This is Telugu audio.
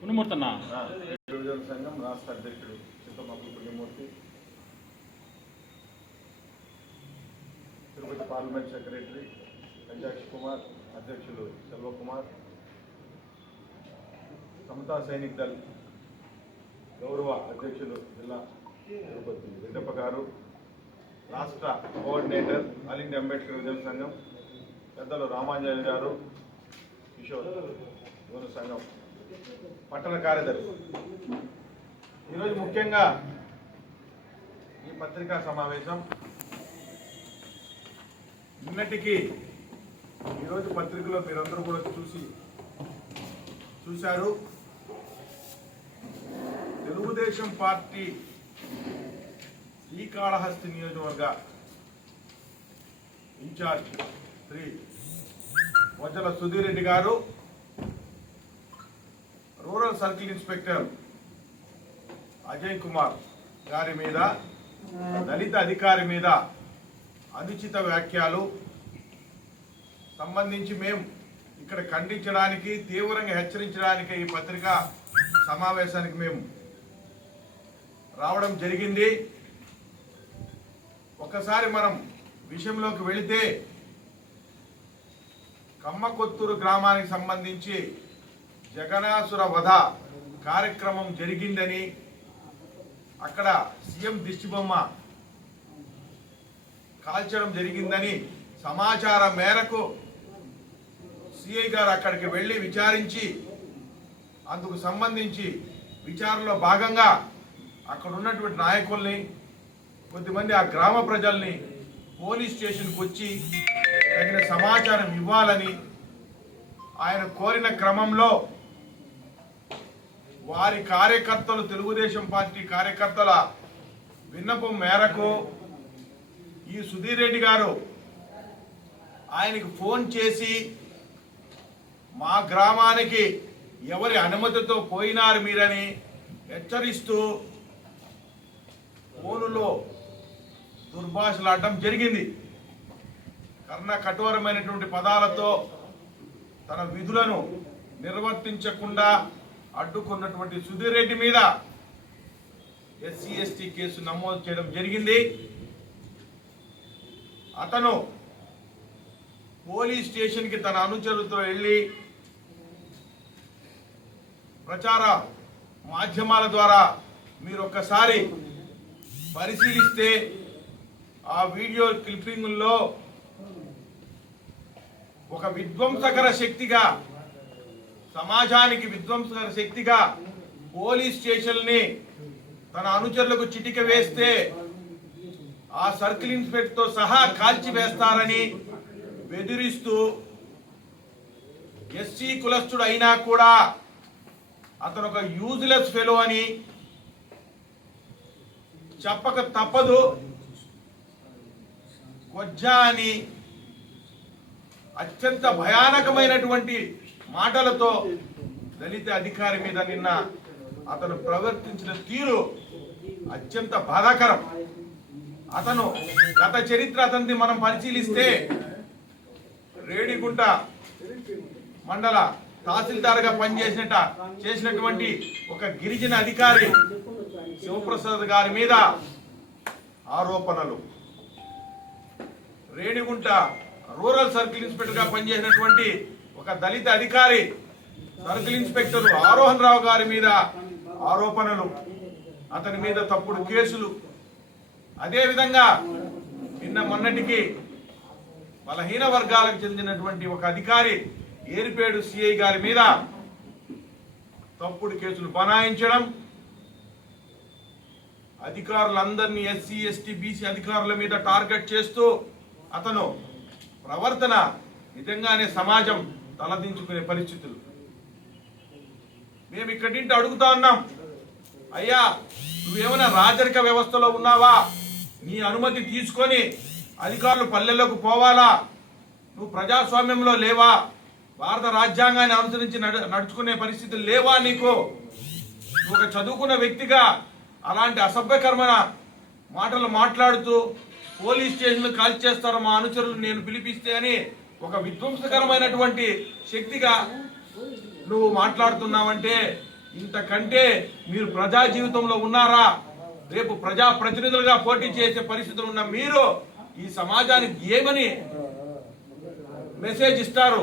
పుణ్యమూర్తి సంఘం రాష్ట్ర అధ్యక్షుడు చింతమల్లి పుణ్యమూర్తి, తిరుపతి పార్లమెంట్ సెక్రటరీ కంజాక్షి కుమార్, అధ్యక్షులు సెల్వకుమార్, సమతా సైనిక్ దళ్ గౌరవ అధ్యక్షులు జిల్లా తిరుపతి రెడ్డప్ప గారు, రాష్ట్ర కోఆర్డినేటర్ ఆల్ ఇండియా అంబేద్కర్ యువజన సంఘం పెద్దలు రామాంజనేయులు గారు, కిషోర్ యువన సంఘం పట్టణ కార్యదర్శి, ఈరోజు ముఖ్యంగా ఈ పత్రికా సమావేశం నిన్నటికి ఈరోజు పత్రికలో మీరందరూ కూడా చూశారు. తెలుగుదేశం పార్టీ శ్రీకాళహస్తి నియోజకవర్గ ఇన్ఛార్జ్ శ్రీ వజ్జల సుధీర్ రెడ్డి గారు rural circle inspector Ajay Kumar గారి మీద, దళిత అధికారి మీద అనుచిత వ్యాఖ్యలు సంబంధించి మేము ఇక్కడ ఖండించడానికి, తీవ్రంగా హెచ్చరించడానికి ఈ పత్రికా సమావేశానికి మేము రావడం జరిగింది. ఒకసారి మనం విషయంలోకి వెళితే, కమ్మకొత్తూరు గ్రామానికి సంబంధించి జగనాసుర వధ కార్యక్రమం జరిగిందని, అక్కడ సీఎం దిష్టిబొమ్మ కాల్చడం జరిగిందని సమాచారం మేరకు సిఐ గారు అక్కడికి వెళ్ళి విచారించి, అందుకు సంబంధించి విచారణలో భాగంగా అక్కడ ఉన్నటువంటి నాయకుల్ని, కొద్దిమంది ఆ గ్రామ ప్రజల్ని పోలీస్ స్టేషన్కి వచ్చి తగిన సమాచారం ఇవ్వాలని ఆయన కోరిన క్రమంలో వారి కార్యకర్తలు, తెలుగుదేశం పార్టీ కార్యకర్తల విన్నపం మేరకు ఈ సుధీర్ రెడ్డి గారు ఆయనకు ఫోన్ చేసి, మా గ్రామానికి ఎవరి అనుమతితో పోయినారు మీరని హెచ్చరిస్తూ ఫోనులో దుర్భాషలాడటం జరిగింది. కర్ణ కఠోరమైనటువంటి పదాలతో తన విధులను నిర్వర్తించకుండా అడ్డుకున్నటువంటి సుధీర్ రెడ్డి మీద SC/ST కేసు నమోదు చేయడం జరిగింది. అతను పోలీస్ స్టేషన్కి తన అనుచరులతో వెళ్ళి ప్రచార మాధ్యమాల ద్వారా మీరు ఒక్కసారి పరిశీలిస్తే ఆ వీడియో క్లిప్పింగ్లో ఒక విధ్వంసకర శక్తిగా, సమాజానికి విధ్వంసకర శక్తిగా పోలీస్ స్టేషన్ని తన అనుచరులకు చిటిక వేస్తే ఆ సర్కిల్ ఇన్స్పెక్టర్తో సహా కాల్చివేస్తారని బెదిరిస్తూ, SC కులస్తుడు అయినా కూడా అతను ఒక యూజ్లెస్ ఫెలో అని చెప్పక తప్పదు, కొజ్జా అని అత్యంత భయానకమైనటువంటి మాటలతో దళిత అధికారి మీద నిన్న అతను ప్రవర్తించిన తీరు అత్యంత బాధాకరం. అతను గత చరిత్ర అతనిది మనం పరిశీలిస్తే, రేణిగుంట మండల తహసీల్దార్గా చేసినటువంటి ఒక గిరిజన అధికారి శివప్రసాద్ గారి మీద ఆరోపణలు, రేణిగుంట రూరల్ సర్కిల్ ఇన్స్పెక్టర్గా పనిచేసినటువంటి ఒక దళిత అధికారి సర్కిల్ ఇన్స్పెక్టర్ ఆరోహన్ రావు గారి మీద ఆరోపణలు, అతని మీద తప్పుడు కేసులు. అదేవిధంగా నిన్న మొన్నటికి బలహీన వర్గాలకు చెందినటువంటి ఒక అధికారి ఏరిపేడు సిఐ గారి మీద తప్పుడు కేసులు బనాయించడం, అధికారులందరినీ SC/ST BC అధికారుల మీద టార్గెట్ చేస్తూ అతను ప్రవర్తన నిజంగానే సమాజం తలదించుకునే పరిస్థితులు. మేము ఇక్కడి అడుగుతా ఉన్నాం, అయ్యా నువ్వేమైనా రాజరిక వ్యవస్థలో ఉన్నావా? నీ అనుమతి తీసుకొని అధికారులు పల్లెల్లోకి పోవాలా? నువ్వు ప్రజాస్వామ్యంలో లేవా? భారత రాజ్యాంగాన్ని అనుసరించి నడుచుకునే పరిస్థితులు లేవా నీకు? నువ్వు ఒక చదువుకున్న వ్యక్తిగా అలాంటి అసభ్యకరమైన మాటలు మాట్లాడుతూ పోలీస్ స్టేషన్లు కాల్ చేస్తారు మా అనుచరులు నేను పిలిపిస్తే అని ఒక విధ్వంసకరమైనటువంటి శక్తిగా నువ్వు మాట్లాడుతున్నావంటే ఇంతకంటే మీరు ప్రజా జీవితంలో ఉన్నారా? రేపు ప్రజా ప్రతినిధులుగా పోటీ చేసే పరిస్థితులు ఉన్న మీరు ఈ సమాజానికి ఏమని మెసేజ్ ఇస్తారు?